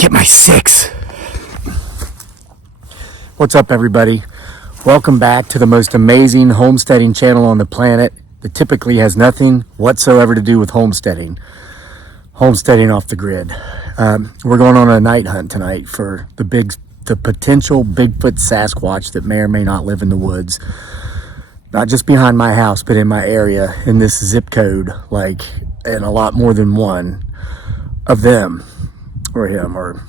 Get my 6. What's up, everybody? Welcome back to the most amazing homesteading channel on the planet that typically has nothing whatsoever to do with homesteading. Homesteading off the grid. We're going on a night hunt tonight for the potential Bigfoot Sasquatch that may or may not live in the woods. Not just behind my house, but in my area, in this zip code, like, and a lot more than one of them, or him, or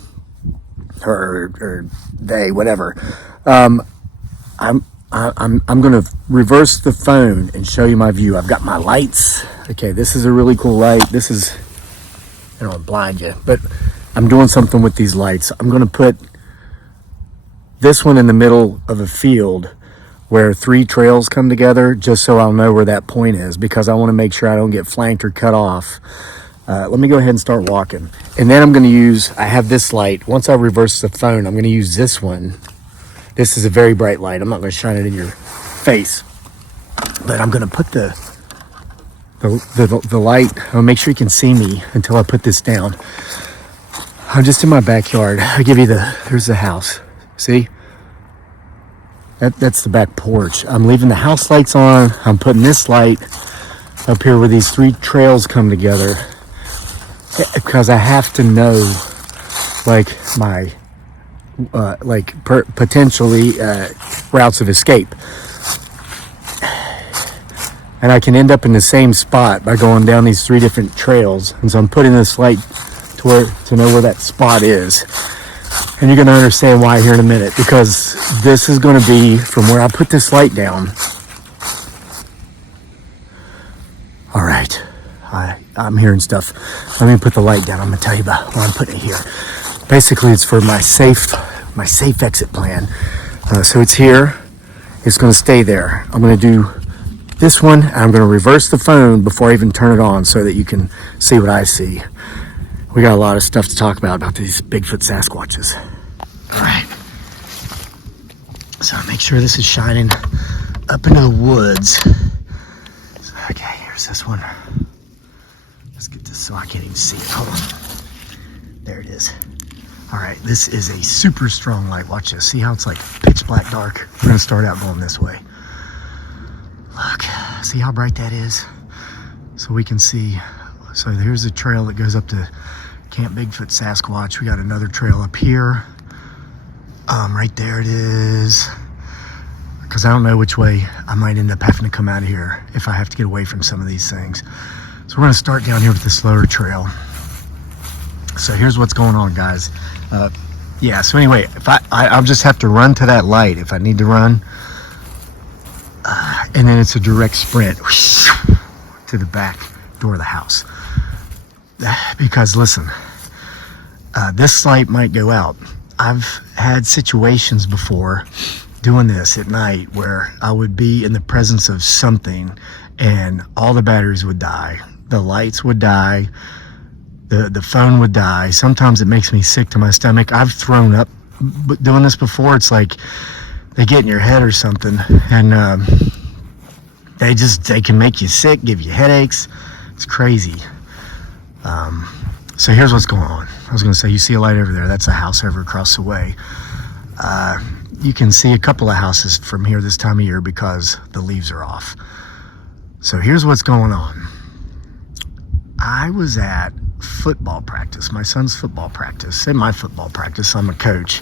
her, or they, whatever. I'm gonna reverse the phone and show you my view. I've got my lights. Okay, this is a really cool light. This is, I don't want to blind you, but I'm doing something with these lights. I'm gonna put this one in the middle of a field where 3 trails come together, just so I'll know where that point is, because I want to make sure I don't get flanked or cut off. Let me go ahead and start walking. And then I'm going to use, I have this light. Once I reverse the phone, I'm going to use this one. This is a very bright light. I'm not going to shine it in your face, but I'm going to put the light, I'll make sure you can see me until I put this down. I'm just in my backyard. I'll give you there's the house. See? That's the back porch. I'm leaving the house lights on. I'm putting this light up here where these 3 trails come together, because I have to know, like, my potentially routes of escape, and I can end up in the same spot by going down these 3 different trails. And so I'm putting this light to know where that spot is. And you're going to understand why here in a minute, because this is going to be from where I put this light down. All right, I'm hearing stuff. Let me put the light down. I'm going to tell you about why I'm putting it here. Basically, it's for my safe exit plan. So it's here. It's going to stay there. I'm going to do this one. And I'm going to reverse the phone before I even turn it on so that you can see what I see. We got a lot of stuff to talk about these Bigfoot Sasquatches. All right. So make sure this is shining up into the woods. Okay, here's this one. Let's get this so I can't even see it. Hold on. There it is. All right, this is a super strong light. Watch this. See how it's like pitch black dark? We're gonna start out going this way. Look, see how bright that is? So we can see. So here's a trail that goes up to Camp Bigfoot Sasquatch. We got another trail up here. Right there it is. Because I don't know which way I might end up having to come out of here if I have to get away from some of these things. So we're going to start down here with the slower trail. So here's what's going on, guys. Yeah, so anyway, if I'll just have to run to that light if I need to run. And then it's a direct sprint to the back door of the house. Because listen, this light might go out. I've had situations before doing this at night where I would be in the presence of something and all the batteries would die, the lights would die, the phone would die. Sometimes it makes me sick to my stomach. I've thrown up doing this before. It's like they get in your head or something, and they can make you sick, give you headaches. It's crazy. So here's what's going on. I was going to say, you see a light over there. That's a house over across the way. You can see a couple of houses from here this time of year because the leaves are off. So here's what's going on. I was at football practice, my son's football practice, and my football practice. I'm a coach.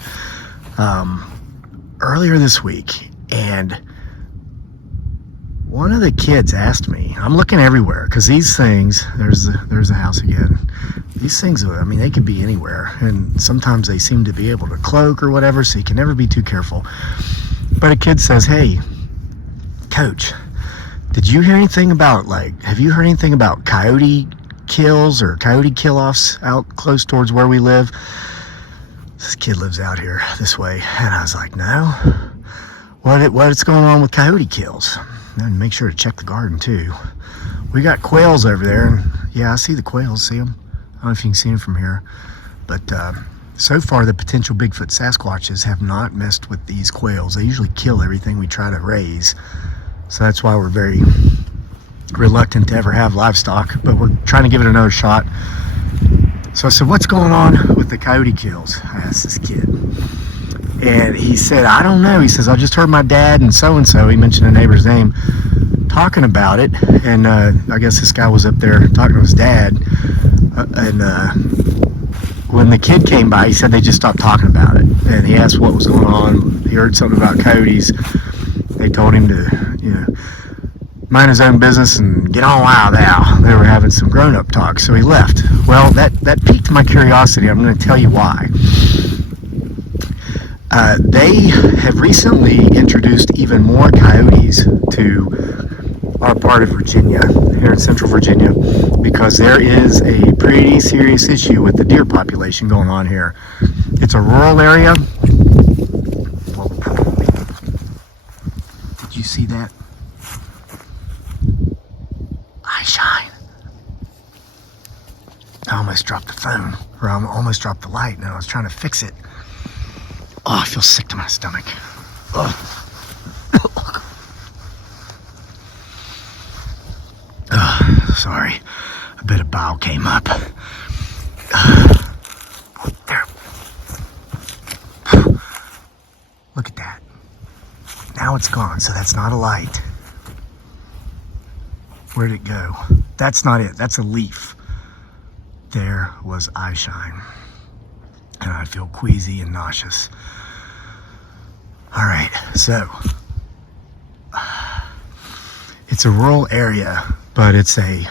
Earlier this week, and one of the kids asked me, I'm looking everywhere, because these things, there's the house again. These things, I mean, they can be anywhere, and sometimes they seem to be able to cloak or whatever, so you can never be too careful. But a kid says, hey, coach, did you hear anything about, have you heard anything about coyote kills or coyote kill-offs out close towards where we live? This kid lives out here this way, and I was like, no. What's going on with coyote kills? And make sure to check the garden too. We got quails over there, and yeah, I see the quails. See them? I don't know if you can see them from here, but so far the potential Bigfoot Sasquatches have not messed with these quails. They usually kill everything we try to raise, so that's why we're very reluctant to ever have livestock, but we're trying to give it another shot. So I said, what's going on with the coyote kills? I asked this kid. And he said, I don't know. He says, I just heard my dad and so-and-so, he mentioned a neighbor's name, talking about it. And I guess this guy was up there talking to his dad. When the kid came by, he said they just stopped talking about it. And he asked what was going on. He heard something about coyotes. They told him to, mind his own business and get on out now. They were having some grown-up talk, so he left. Well, that piqued my curiosity. I'm going to tell you why. They have recently introduced even more coyotes to our part of Virginia, here in central Virginia, because there is a pretty serious issue with the deer population going on here. It's a rural area. Did you see that? Eye shine. I almost dropped the phone, or I almost dropped the light, and I was trying to fix it. Oh, I feel sick to my stomach. Ugh. Sorry, a bit of bile came up. There. Look at that. Now it's gone, so that's not a light. Where'd it go? That's not it. That's a leaf. There was eye shine. And I feel queasy and nauseous. All right, so it's a rural area, but it's a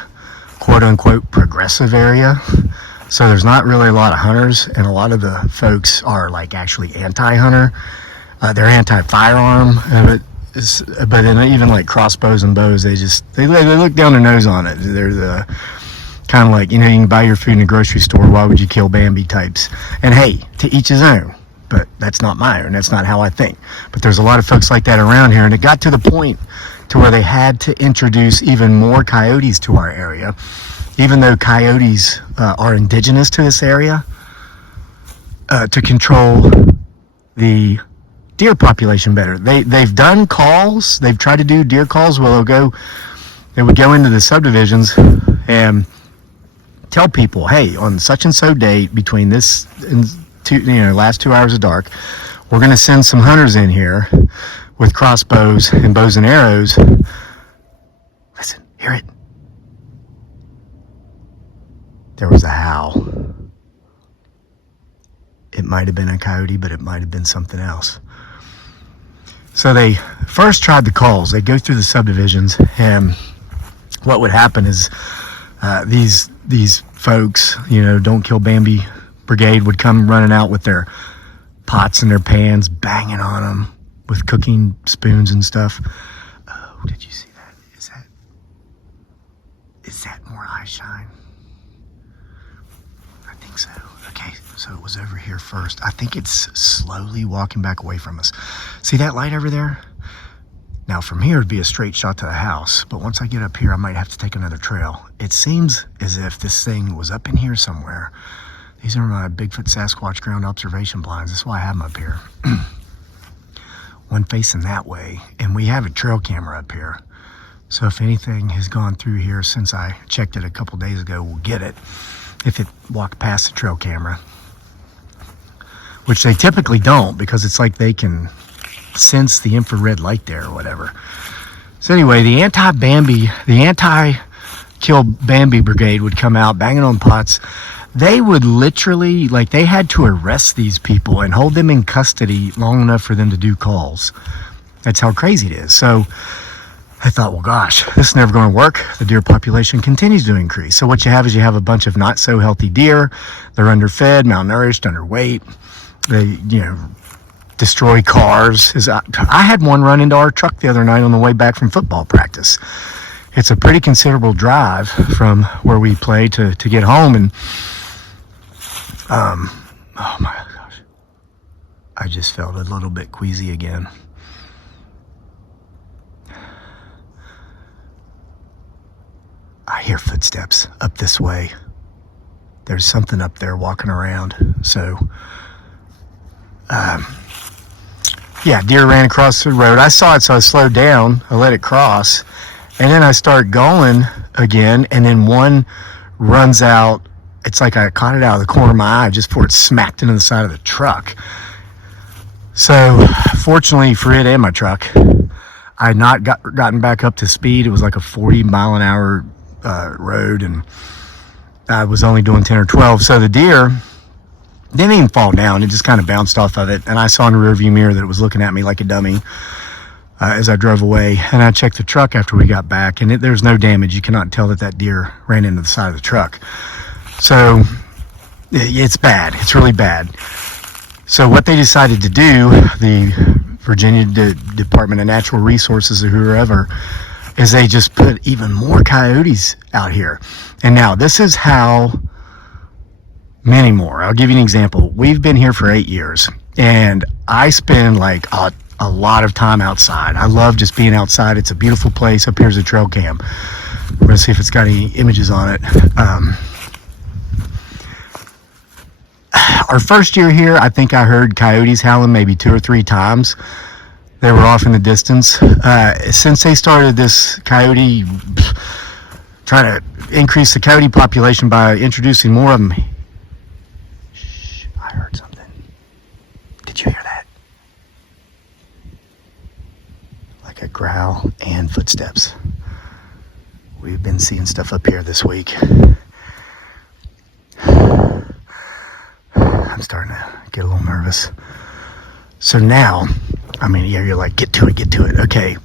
quote-unquote progressive area. So there's not really a lot of hunters, and a lot of the folks are like actually anti-hunter. They're anti-firearm, but then even like crossbows and bows, they look down their nose on it. They're the kind of like, you can buy your food in a grocery store. Why would you kill Bambi types? And hey, to each his own. But that's not mine, and that's not how I think. But there's a lot of folks like that around here, and it got to the point to where they had to introduce even more coyotes to our area, even though coyotes are indigenous to this area, to control the deer population better. They've done calls. They've tried to do deer calls where they would go into the subdivisions and tell people, hey, on such and so date between this and last 2 hours of dark, we're going to send some hunters in here with crossbows and bows and arrows. Listen, hear it. There was a howl. It might have been a coyote, but it might have been something else. So they first tried the calls. They go through the subdivisions, and what would happen is these folks, Don't Kill Bambi Brigade would come running out with their pots and their pans, banging on them with cooking spoons and stuff. Oh, did you see that? Is that more eye shine? I think so. Okay, so it was over here first. I think it's slowly walking back away from us. See that light over there? Now from here it'd be a straight shot to the house, but once I get up here I might have to take another trail. It seems as if this thing was up in here somewhere. These are my Bigfoot Sasquatch ground observation blinds. That's why I have them up here. One facing that way, and we have a trail camera up here. So if anything has gone through here since I checked it a couple days ago, we'll get it if it walked past the trail camera. Which they typically don't, because it's like they can sense the infrared light there or whatever. So anyway, the anti-kill Bambi Brigade would come out banging on pots. They would literally, they had to arrest these people and hold them in custody long enough for them to do calls. That's how crazy it is. So I thought, well, gosh, this is never going to work. The deer population continues to increase. So what you have is a bunch of not so healthy deer. They're underfed, malnourished, underweight. They, destroy cars. I had one run into our truck the other night on the way back from football practice. It's a pretty considerable drive from where we play to get home, and oh my gosh, I just felt a little bit queasy again. I hear footsteps up this way. There's something up there walking around. So yeah, deer ran across the road. I saw it, so I slowed down. I let it cross, and then I start going again, and then one runs out it's like I caught it out of the corner of my eye just before it smacked into the side of the truck. So fortunately for it and my truck, I had not gotten back up to speed. It was like a 40-mile-an-hour road, and I was only doing 10 or 12. So the deer didn't even fall down. It just kind of bounced off of it. And I saw in the rearview mirror that it was looking at me like a dummy as I drove away. And I checked the truck after we got back, and there's no damage. You cannot tell that deer ran into the side of the truck. So it's bad. It's really bad. So what they decided to do, the Virginia Department of Natural Resources or whoever, is they just put even more coyotes out here. And now this is how many more. I'll give you an example. We've been here for 8 years, and I spend like a lot of time outside. I love just being outside. It's a beautiful place. Up here's a trail cam. We're gonna see if it's got any images on it. Our first year here, I think I heard coyotes howling maybe 2 or 3 times. They were off in the distance. Since they started this trying to increase the coyote population by introducing more of them. Shh, I heard something. Did you hear that? Like a growl and footsteps. We've been seeing stuff up here this week. I'm starting to get a little nervous. So now, I mean, yeah, you're like, get to it. Okay.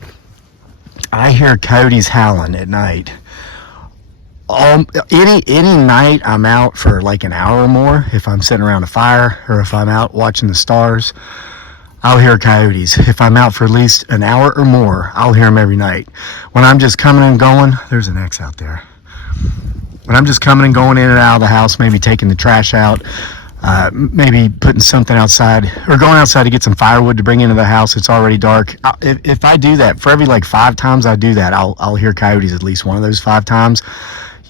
I hear coyotes howling at night. Any night I'm out for like an hour or more, if I'm sitting around a fire or if I'm out watching the stars, I'll hear coyotes. If I'm out for at least an hour or more, I'll hear them every night. When I'm just coming and going, there's an X out there. When I'm just coming and going in and out of the house, maybe taking the trash out, maybe putting something outside or going outside to get some firewood to bring into the house. It's already dark. If I do that, for every like 5 times I do that, I'll hear coyotes at least one of those 5 times.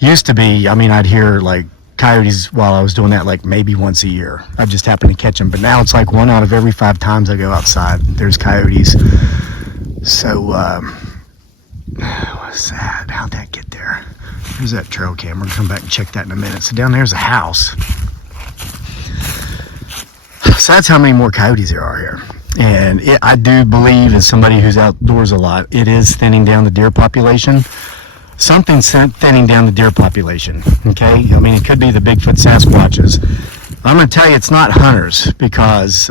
Used to be, I mean, I'd hear like coyotes while I was doing that like maybe once a year. I just happened to catch them. But now it's like 1 out of every 5 times I go outside, there's coyotes. So, what's that? How'd that get there? Here's that trail cam. We're gonna come back and check that in a minute. So down there's a house. So that's how many more coyotes there are here. And I do believe, as somebody who's outdoors a lot, it is thinning down the deer population. Something's thinning down the deer population, okay? I mean, it could be the Bigfoot Sasquatches. I'm going to tell you it's not hunters, because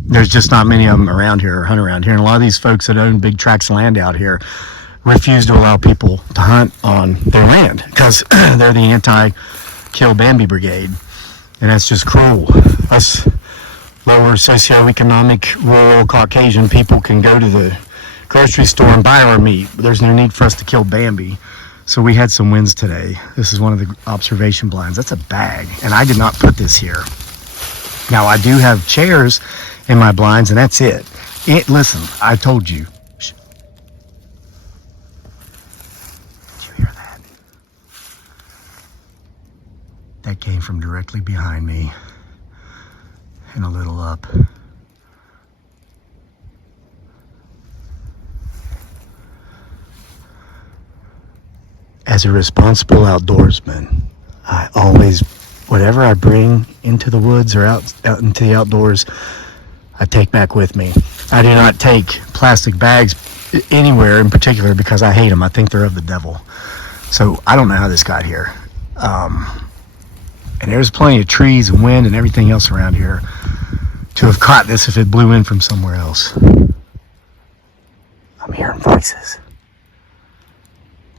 there's just not many of them around here or hunt around here. And a lot of these folks that own big tracts of land out here refuse to allow people to hunt on their land because they're the anti-kill Bambi brigade. And that's just cruel. Us lower socioeconomic, rural Caucasian people can go to the grocery store and buy our meat. But there's no need for us to kill Bambi. So we had some wins today. This is one of the observation blinds. That's a bag, and I did not put this here. Now, I do have chairs in my blinds, and that's it. Listen, I told you. Shh. Did you hear that? That came from directly behind me and a little up. As a responsible outdoorsman, I always, whatever I bring into the woods or out into the outdoors, I take back with me. I do not take plastic bags anywhere in particular because I hate them. I think they're of the devil. So I don't know how this got here. And there's plenty of trees and wind and everything else around here to have caught this if it blew in from somewhere else. I'm hearing voices.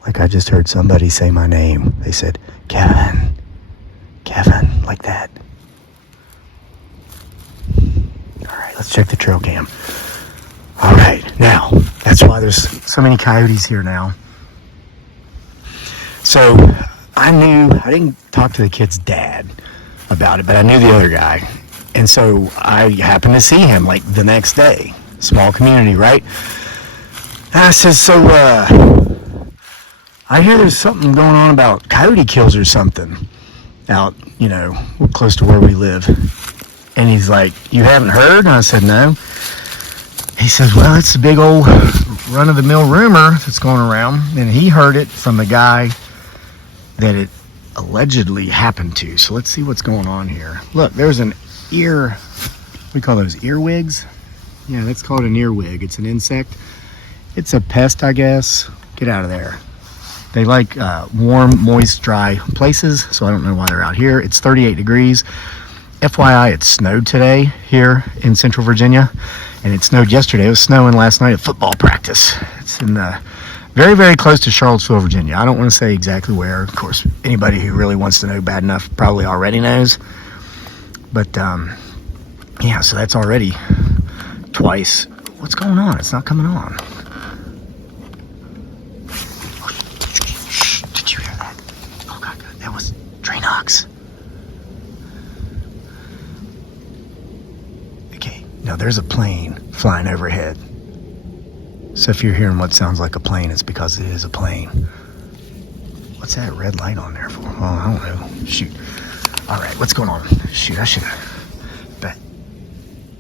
Like I just heard somebody say my name. They said, Kevin, Kevin, like that. All right, let's check the trail cam. All right, now, that's why there's so many coyotes here now. So I didn't talk to the kid's dad about it, but I knew the other guy. And so I happened to see him like the next day. Small community, right? And I said, so, I hear there's something going on about coyote kills or something out, close to where we live. And he's like, you haven't heard? And I said, no. He says, well, it's a big old run-of-the-mill rumor that's going around. And he heard it from the guy that it allegedly happened to. So let's see what's going on here. Look, there's an ear, we call those earwigs. Yeah, that's called an earwig. It's an insect. It's a pest, I guess. Get out of there. They like warm, moist, dry places, so I don't know why they're out here. It's 38 degrees. FYI, it snowed today here in Central Virginia, and it snowed yesterday. It was snowing last night at football practice. It's in the very, very close to Charlottesville, Virginia. I don't want to say exactly where. Of course, anybody who really wants to know bad enough probably already knows. But, yeah, so that's already twice. What's going on? It's not coming on. Shh, did you hear that? Oh, God, good. That was tree knocks. Okay, now there's a plane flying overhead. So if you're hearing what sounds like a plane, it's because it is a plane. What's that red light on there for? Oh, I don't know. Shoot. All right, what's going on? Shoot, I should have. But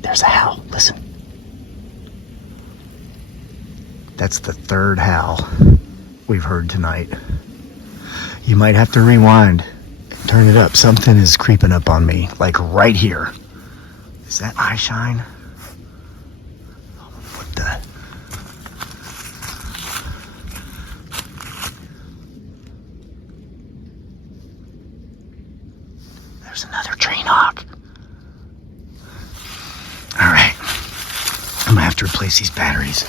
there's a howl. Listen. That's the third howl we've heard tonight. You might have to rewind and turn it up. Something is creeping up on me, like right here. Is that eye shine? What the? There's another tree knock. All right. I'm gonna have to replace these batteries.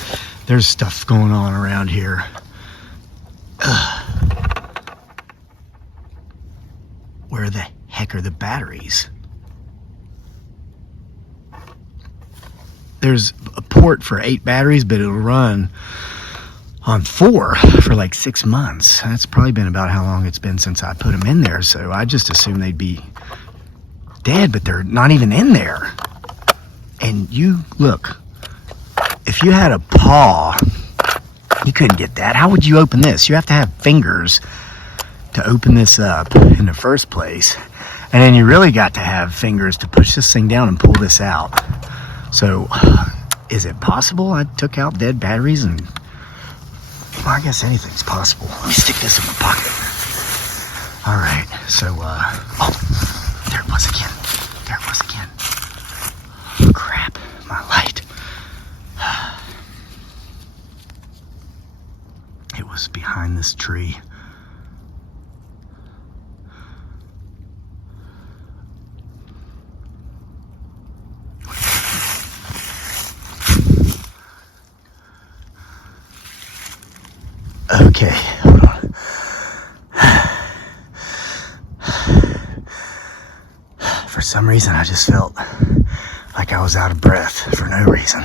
There's stuff going on around here. Where the heck are the batteries? There's a port for 8 batteries, but it'll run on 4 for like 6 months. That's probably been about how long it's been since I put them in there. So I just assumed they'd be dead, but they're not even in there. And you look, if you had a paw, you couldn't get that. How would you open this? You have to have fingers to open this up in the first place. And then you really got to have fingers to push this thing down and pull this out. So, is it possible I took out dead batteries and... Well, I guess anything's possible. Let me stick this in my pocket. All right, so, oh, there it was again. There it was again. Oh, crap, my light. It was behind this tree. Okay, hold on. For some reason, I just felt like I was out of breath for no reason.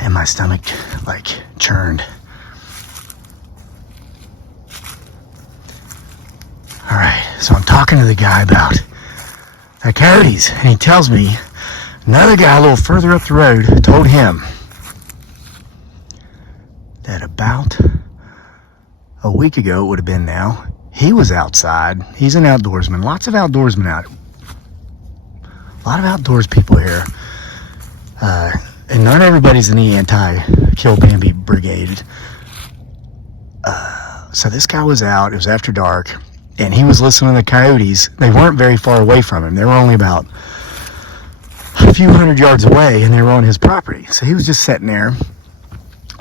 And my stomach, like, churned. All right, so I'm talking to the guy about the coyotes, and he tells me another guy a little further up the road told him that about a week ago, it would have been now, he was outside. He's an outdoorsman. Lots of outdoorsmen out. A lot of outdoors people here. And not everybody's in the anti-kill Bambi brigade. So this guy was out. It was after dark. And he was listening to the coyotes. They weren't very far away from him. They were only about a few hundred yards away, and they were on his property. So he was just sitting there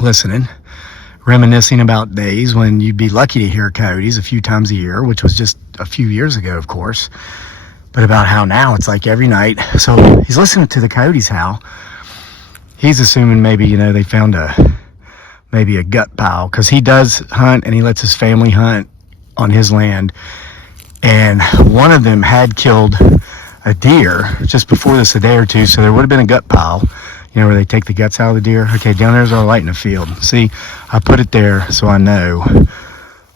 listening, reminiscing about days when you'd be lucky to hear coyotes a few times a year, which was just a few years ago, of course, but about how now it's like every night. So he's listening to the coyotes howl. He's assuming maybe, you know, they found maybe a gut pile, because he does hunt and he lets his family hunt on his land. And one of them had killed a deer just before this, a day or two, so there would have been a gut pile. You know, where they take the guts out of the deer. Okay, down there's our light in the field. See, I put it there so I know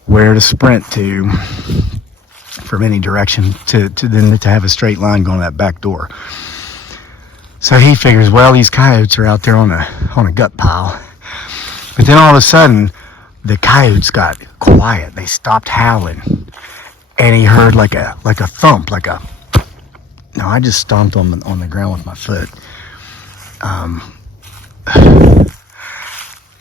where to sprint to from any direction to then to have a straight line going to that back door. So he figures, well, these coyotes are out there on a gut pile. But then all of a sudden, the coyotes got quiet. They stopped howling, and he heard like a thump, like a. No, I just stomped on the ground with my foot. And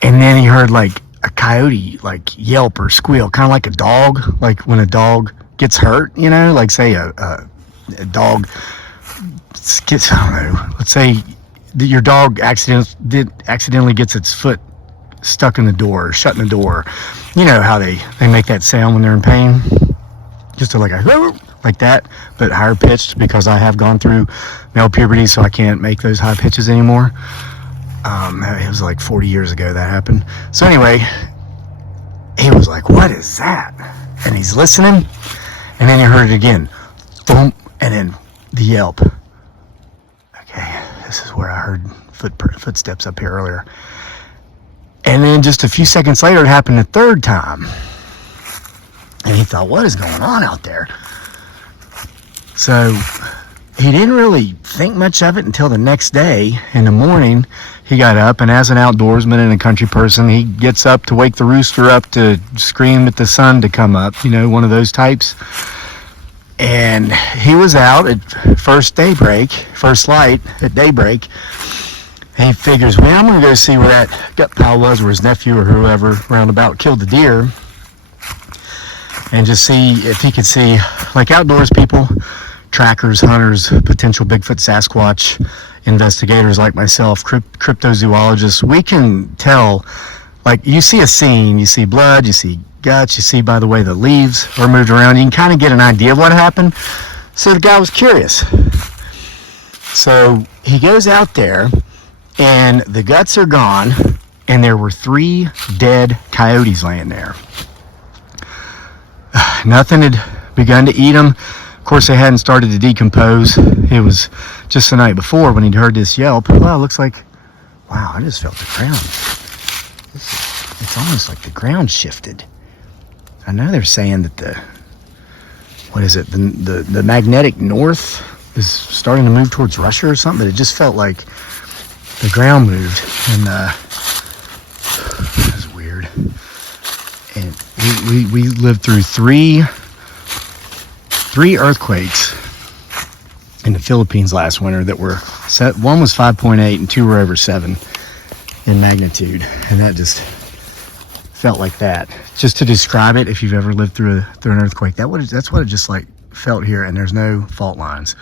then he heard like a coyote like yelp or squeal, kind of like a dog, like when a dog gets hurt, you know, like say a dog gets, I don't know, let's say your dog accidentally gets its foot stuck in the door, or shut in the door. You know how they make that sound when they're in pain? Just like that, but higher pitched, because I have gone through male puberty, so I can't make those high pitches anymore. It was like 40 years ago that happened. So anyway, he was like, what is that? And he's listening, and then he heard it again. Thump, and then the yelp. Okay, this is where I heard footsteps up here earlier. And then just a few seconds later, it happened a third time. And he thought, what is going on out there? So he didn't really think much of it until the next day. In the morning, he got up, and as an outdoorsman and a country person, he gets up to wake the rooster up to scream at the sun to come up, you know, one of those types. And he was out at first light at daybreak. He figures, well, I'm going to go see where that gut pile was, where his nephew or whoever roundabout killed the deer, and just see if he could see, like outdoors people, trackers, hunters, potential Bigfoot Sasquatch investigators like myself, cryptozoologists. We can tell, like, you see a scene, you see blood, you see guts, you see by the way the leaves are moved around, you can kind of get an idea of what happened. So the guy was curious. So he goes out there, and the guts are gone, and there were 3 dead coyotes laying there. Nothing had begun to eat them. Of course, they hadn't started to decompose. It was just the night before when he'd heard this yelp. Well, it looks like, wow, I just felt the ground. It's almost like the ground shifted. I know they're saying that the magnetic north is starting to move towards Russia or something, but it just felt like the ground moved, and it was weird. And we lived through three earthquakes in the Philippines last winter that were set. One was 5.8 and 2 were over 7 in magnitude, and that just felt like that. Just to describe it, if you've ever lived through an earthquake, that's what it just like felt here, and there's no fault lines.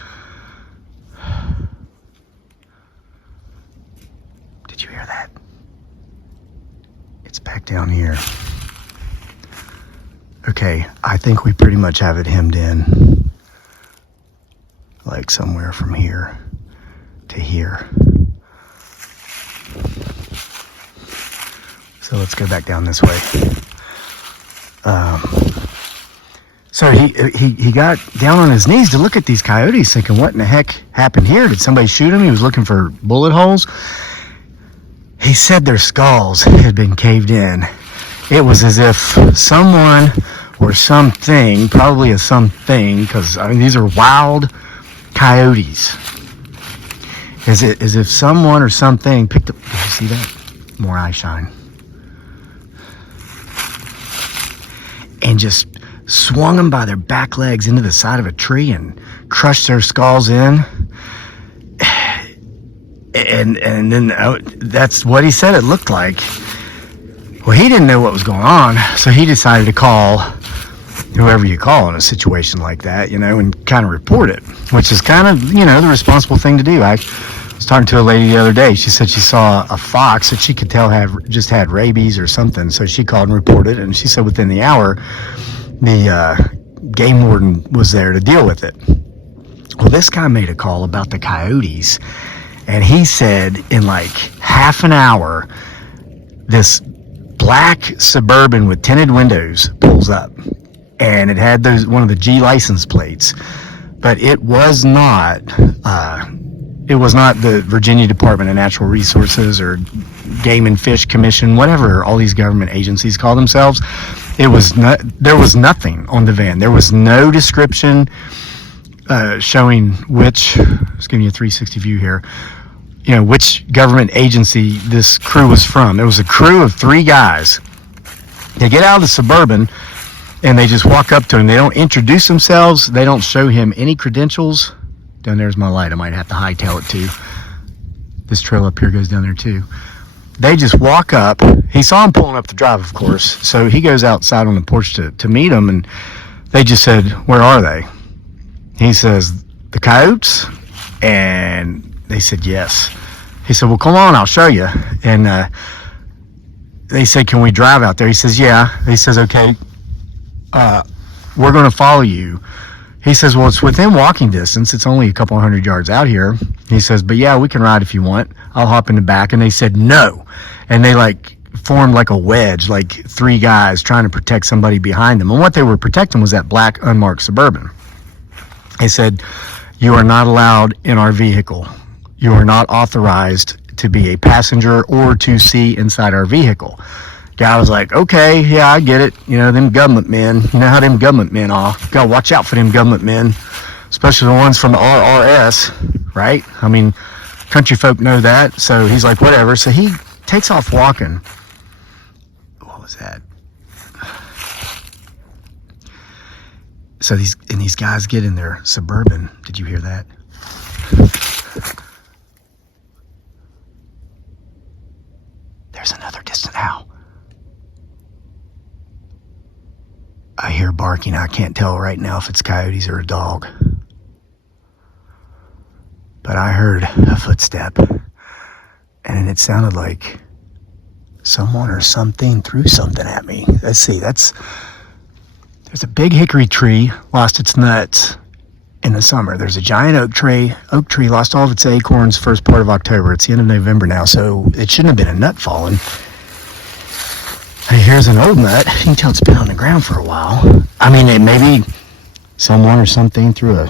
Did you hear that? It's back down here. Okay, I think we pretty much have it hemmed in. Like somewhere from here to here. So let's go back down this way. So he got down on his knees to look at these coyotes, thinking, what in the heck happened here? Did somebody shoot him? He was looking for bullet holes. He said their skulls had been caved in. It was as if someone or something, probably a something, because I mean these are wild coyotes. As if someone or something picked up. Did you see that? More eye shine. And just swung them by their back legs into the side of a tree and crushed their skulls in. And then that's what he said it looked like. Well, he didn't know what was going on, so he decided to call whoever you call in a situation like that, you know, and kind of report it, which is kind of, you know, the responsible thing to do. I was talking to a lady the other day. She said she saw a fox that she could tell had rabies or something, so she called and reported it, and she said within the hour, the game warden was there to deal with it. Well, this guy made a call about the coyotes, and he said in like half an hour, this black Suburban with tinted windows pulls up, and it had one of the G license plates, but it was not the Virginia Department of Natural Resources or Game and Fish Commission, whatever all these government agencies call themselves. There was nothing on the van. There was no description showing which, let's give you a 360 view here, you know, which government agency this crew was from. There was a crew of 3 guys. They get out of the Suburban and they just walk up to him. They don't introduce themselves. They don't show him any credentials. Down there's my light. I might have to hightail it too. This trail up here goes down there too. they just walk up. He saw him pulling up the drive, of course. So he goes outside on the porch to meet them, and they just said, "Where are they?" He says, "The coyotes?" And they said, "Yes." He said, "Well, come on, I'll show you." And they said, "Can we drive out there?" He says, "Yeah." He says, "Okay, we're going to follow you." He says, "Well, it's within walking distance. It's only a couple hundred yards out here." He says, "But yeah, we can ride if you want. I'll hop in the back." And they said, "No." And they formed like a wedge, like three guys trying to protect somebody behind them. And what they were protecting was that black unmarked Suburban. They said, "You are not allowed in our vehicle. You are not authorized to be a passenger or to see inside our vehicle." Guy was like, "Okay, yeah, I get it. You know, them government men, you know how them government men are. Gotta watch out for them government men, especially the ones from the RRS, right? I mean, country folk know that." So he's like, "Whatever." So he takes off walking. What was that? So these guys get in their Suburban. Did you hear that? There's another distant howl. I hear barking. I can't tell right now if it's coyotes or a dog. But I heard a footstep, and it sounded like someone or something threw something at me. Let's see, there's a big hickory tree lost its nuts in the summer. There's a giant oak tree lost all of its acorns first part of October. It's the end of November now, so it shouldn't have been a nut falling. Here's an old nut. You can tell it's been on the ground for a while. I mean, maybe someone or something threw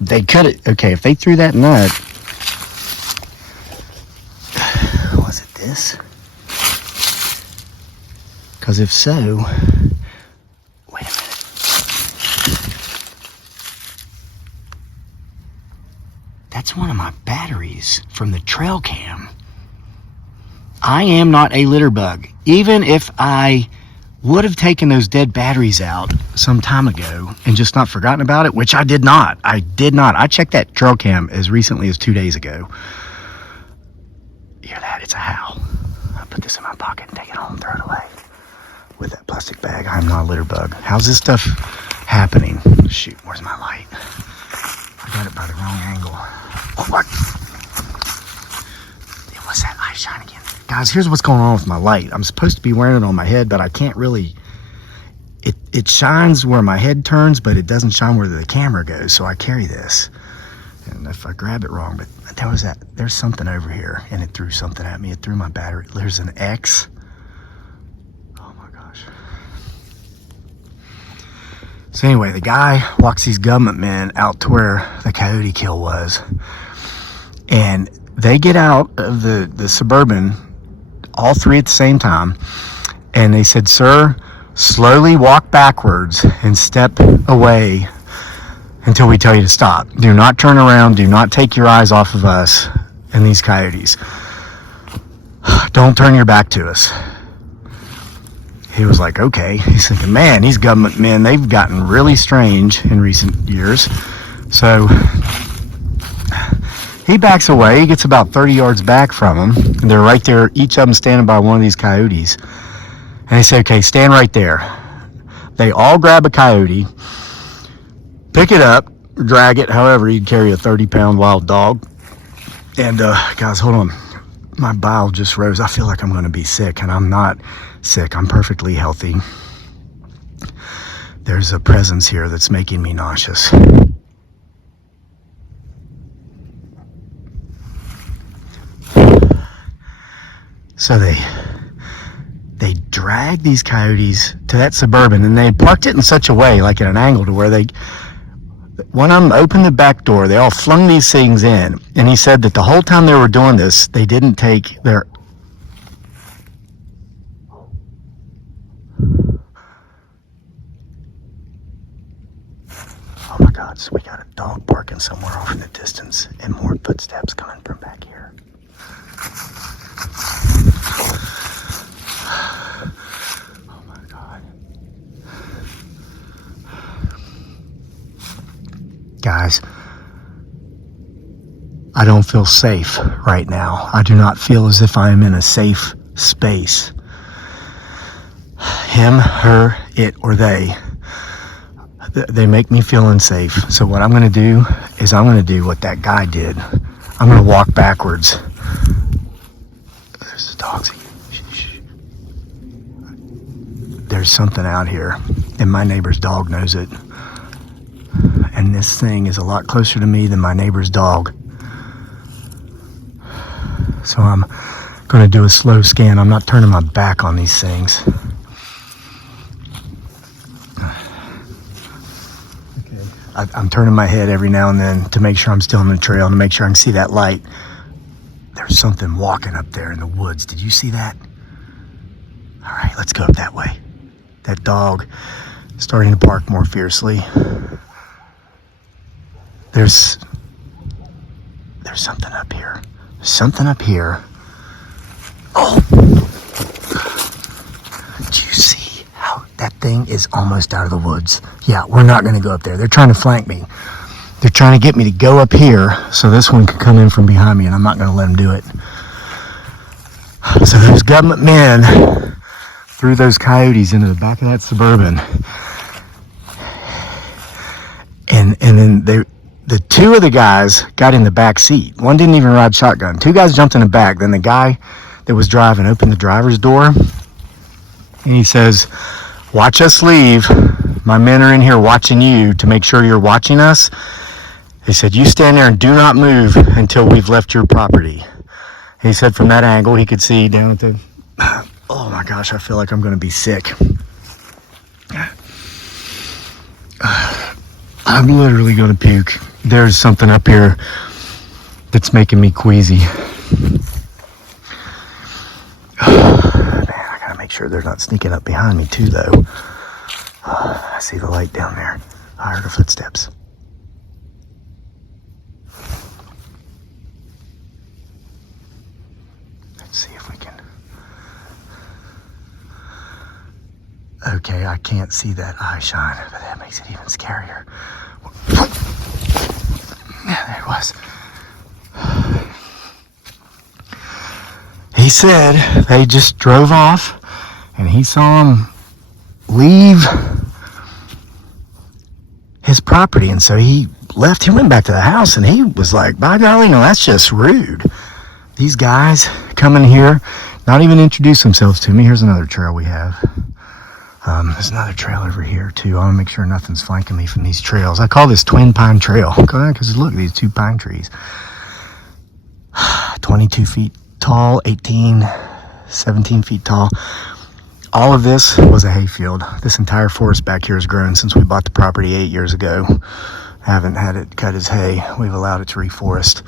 they could, okay, if they threw that nut, was it this? Because if so, wait a minute. That's one of my batteries from the trail cam. I am not a litter bug. Even if I would have taken those dead batteries out some time ago and just not forgotten about it, which I did not. I checked that trail cam as recently as 2 days ago. You hear that? It's a howl. I'll put this in my pocket and take it home and throw it away with that plastic bag. I'm not a litter bug. How's this stuff happening? Shoot, where's my light? I got it by the wrong angle. Oh, what? What's that light shine again? Guys, here's what's going on with my light. I'm supposed to be wearing it on my head, but I can't really. It shines where my head turns, but it doesn't shine where the camera goes, so I carry this. And if I grab it wrong, but there's something over here, and it threw something at me. It threw my battery. There's an X. Oh my gosh. So anyway, the guy walks these government men out to where the coyote kill was, and they get out of the Suburban, all three at the same time, and they said, "Sir, slowly walk backwards and step away until we tell you to stop. Do not turn around. Do not take your eyes off of us and these coyotes. Don't turn your back to us." He was like, "Okay." He's thinking, man, these government men, they've gotten really strange in recent years. So he backs away. He gets about 30 yards back from them. And they're right there, each of them standing by one of these coyotes. And they say, "Okay, stand right there." They all grab a coyote, pick it up, drag it, however you'd carry a 30-pound wild dog. And guys, hold on. My bile just rose. I feel like I'm going to be sick, and I'm not sick. I'm perfectly healthy. There's a presence here that's making me nauseous. So they dragged these coyotes to that Suburban, and they parked it in such a way, like at an angle, to where one of them opened the back door. They all flung these things in, and he said that the whole time they were doing this, they didn't take their... Oh my God, so we got a dog barking somewhere off in the distance, and more footsteps coming from back here. Oh my God. Guys, I don't feel safe right now. I do not feel as if I am in a safe space. Him, her, it, or they make me feel unsafe. So what I'm going to do is I'm going to do what that guy did. I'm going to walk backwards. There's the dogs. There's something out here, and my neighbor's dog knows it. And this thing is a lot closer to me than my neighbor's dog. So I'm going to do a slow scan. I'm not turning my back on these things. Okay. I'm turning my head every now and then to make sure I'm still on the trail, and to make sure I can see that light. There's something walking up there in the woods. Did you see that? All right, let's go up that way. That dog is starting to bark more fiercely. There's something up here. There's something up here. Oh! Do you see how that thing is almost out of the woods? Yeah, we're not going to go up there. They're trying to flank me. They're trying to get me to go up here so this one can come in from behind me, and I'm not going to let them do it. So those government men threw those coyotes into the back of that Suburban. And then the two of the guys got in the back seat. One didn't even ride shotgun. Two guys jumped in the back. Then the guy that was driving opened the driver's door. And he says, "Watch us leave. My men are in here watching you to make sure you're watching us." He said, "You stand there and do not move until we've left your property." He said from that angle he could see down at the... Oh my gosh, I feel like I'm going to be sick. I'm literally going to puke. There's something up here that's making me queasy. Man, I got to make sure they're not sneaking up behind me too, though. I see the light down there. I heard her footsteps. Let's see if we can... Okay, I can't see that eye shine, but that makes it even scarier. Yeah, there it was. He said they just drove off, and he saw him leave his property, and so he left. He went back to the house, and he was like, "By golly, no, that's just rude. These guys come in here, not even introduce themselves to me." Here's another trail we have. There's another trail over here too. I want to make sure nothing's flanking me from these trails. I call this Twin Pine Trail because look at these two pine trees. 22 feet tall, 17 feet tall. All of this was a hayfield. This entire forest back here has grown since we bought the property 8 years ago. Haven't had it cut as hay. We've allowed it to reforest.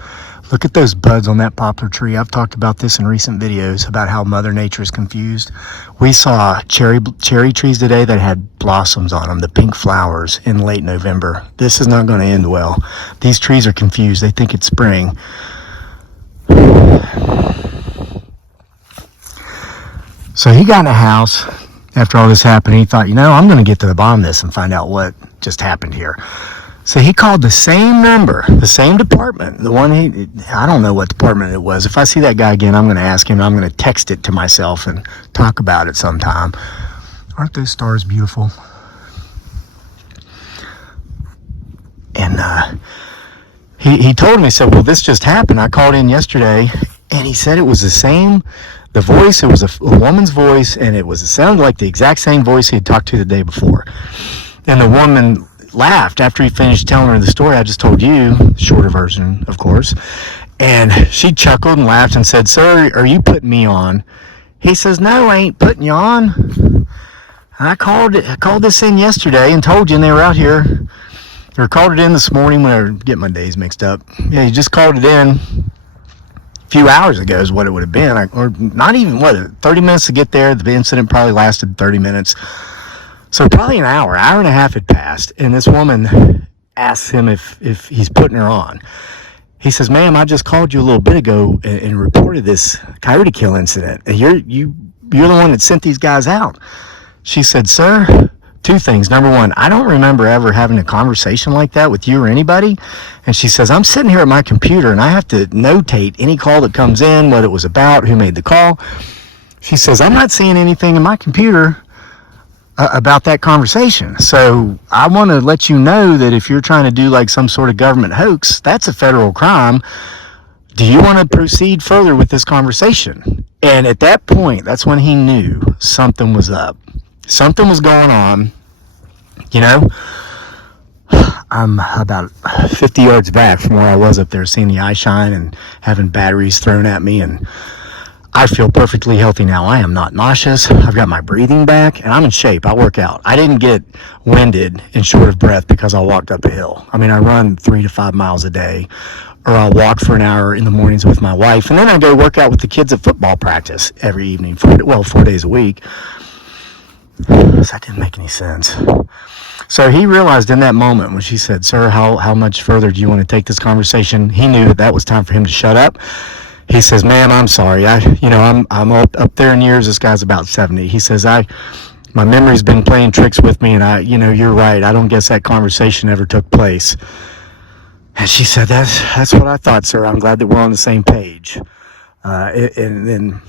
Look at those buds on that poplar tree. I've talked about this in recent videos about how Mother Nature is confused. We saw cherry trees today that had blossoms on them, the pink flowers, in late November. This is not going to end well. These trees are confused. They think it's spring. So he got in a house after all this happened. He thought, I'm going to get to the bottom of this and find out what just happened here. So he called the same number, the same department, the one I don't know what department it was. If I see that guy again, I'm going to ask him. I'm going to text it to myself and talk about it sometime. Aren't those stars beautiful? And he told me, he said, "Well, this just happened. I called in yesterday," and he said it was the same. The voice, it was a woman's voice, and it sounded like the exact same voice he had talked to the day before. And the woman laughed after he finished telling her the story I just told you, shorter version, of course. And she chuckled and laughed and said, "Sir, are you putting me on?" He says, "No, I ain't putting you on. I called this in yesterday and told you, and they were out here. Or called it in this morning when I get my days mixed up. Yeah, you just called it in a few hours ago is what it would have been. Or not even, 30 minutes to get there. The incident probably lasted 30 minutes. So probably an hour and a half had passed, and this woman asks him if he's putting her on. He says, "Ma'am, I just called you a little bit ago and reported this coyote kill incident. You're the one that sent these guys out." She said, "Sir, two things. Number one, I don't remember ever having a conversation like that with you or anybody. And she says, I'm sitting here at my computer and I have to notate any call that comes in, what it was about, who made the call. She says, I'm not seeing anything in my computer about that conversation. So I want to let you know that if you're trying to do like some sort of government hoax, that's a federal crime. Do you want to proceed further with this conversation? And at that point, that's when he knew something was up. Something was going on. You know, I'm about 50 yards back from where I was up there, seeing the eye shine and having batteries thrown at me, and I feel perfectly healthy now. I am not nauseous. I've got my breathing back, and I'm in shape. I work out. I didn't get winded and short of breath because I walked up a hill. I mean, I run 3 to 5 miles a day, or I'll walk for an hour in the mornings with my wife, and then I go work out with the kids at football practice every evening, 4 days a week. So that didn't make any sense. So he realized in that moment when she said, sir, how much further do you want to take this conversation? He knew that was time for him to shut up. He says, ma'am, I'm sorry. I'm up there in years. This guy's about 70. He says, my memory's been playing tricks with me, and you're right. I don't guess that conversation ever took place. And she said, that's what I thought, sir. I'm glad that we're on the same page. And then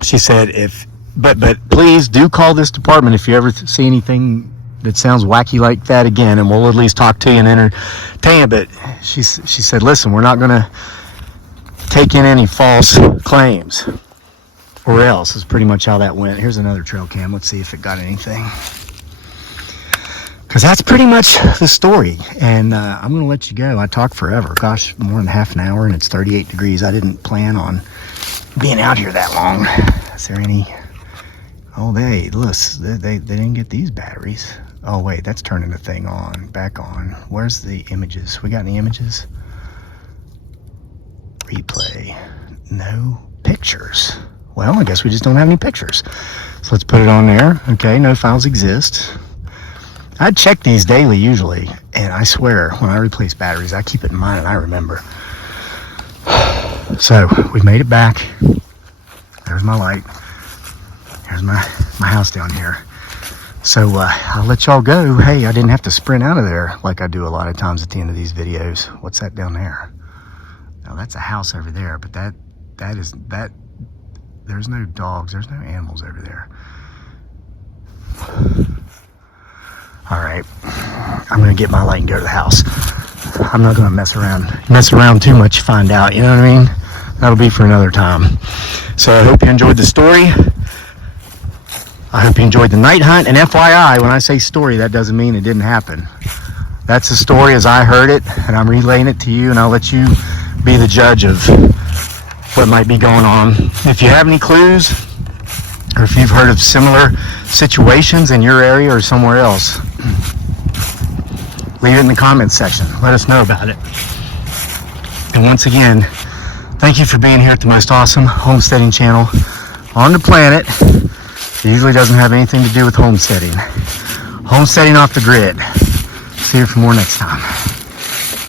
she said, but please do call this department if you ever see anything that sounds wacky like that again, and we'll at least talk to you and entertain you. But she said, listen, we're not going to take in any false claims, or else is pretty much how that went. Here's another trail cam. Let's see if it got anything, because that's pretty much the story. And I'm going to let you go. I talked forever. Gosh, more than half an hour, and it's 38 degrees. I didn't plan on being out here that long. Is there any... Oh, they didn't get these batteries. Oh, wait, that's turning the thing on, back on. Where's the images? We got any images? Replay. No pictures. Well, I guess we just don't have any pictures. So let's put it on there. Okay, no files exist. I check these daily usually, and I swear when I replace batteries, I keep it in mind and I remember. So we made it back. There's my light. There's my house down here. So I'll let y'all go. Hey, I didn't have to sprint out of there like I do a lot of times at the end of these videos. What's that down there? Now that's a house over there, but that there's no dogs, there's no animals over there. All right, I'm gonna get my light and go to the house. I'm not gonna mess around too much to find out, you know what I mean? That'll be for another time. So I hope you enjoyed the story. I hope you enjoyed the night hunt. And FYI, when I say story, that doesn't mean it didn't happen. That's the story as I heard it, and I'm relaying it to you, and I'll let you be the judge of what might be going on. If you have any clues, or if you've heard of similar situations in your area or somewhere else, leave it in the comments section. Let us know about it. And once again, thank you for being here at the most awesome homesteading channel on the planet. It usually doesn't have anything to do with homesteading. Homesteading off the grid. See you for more next time.